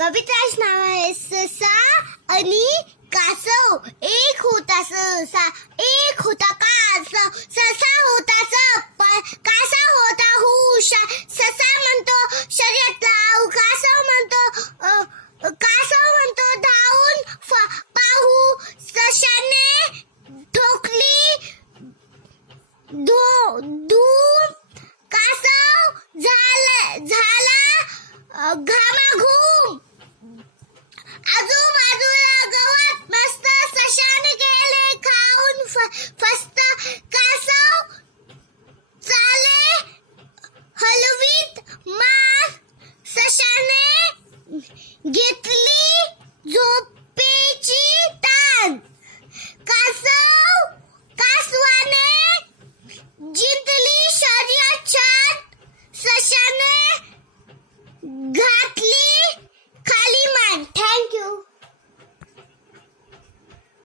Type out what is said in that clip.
कविताच नाव आहे ससा आणि कासव. एक होता ससा एक होता कासव ससा होता सप कासा होता हुशार ससा म्हणतो शर्यतला आऊ कासव म्हणतो कासव म्हणतो धावून पाहू. सशाने ठोकली धो धूम. कासव झाला झाला घा हलवीत मास सशाने घेतली झोप.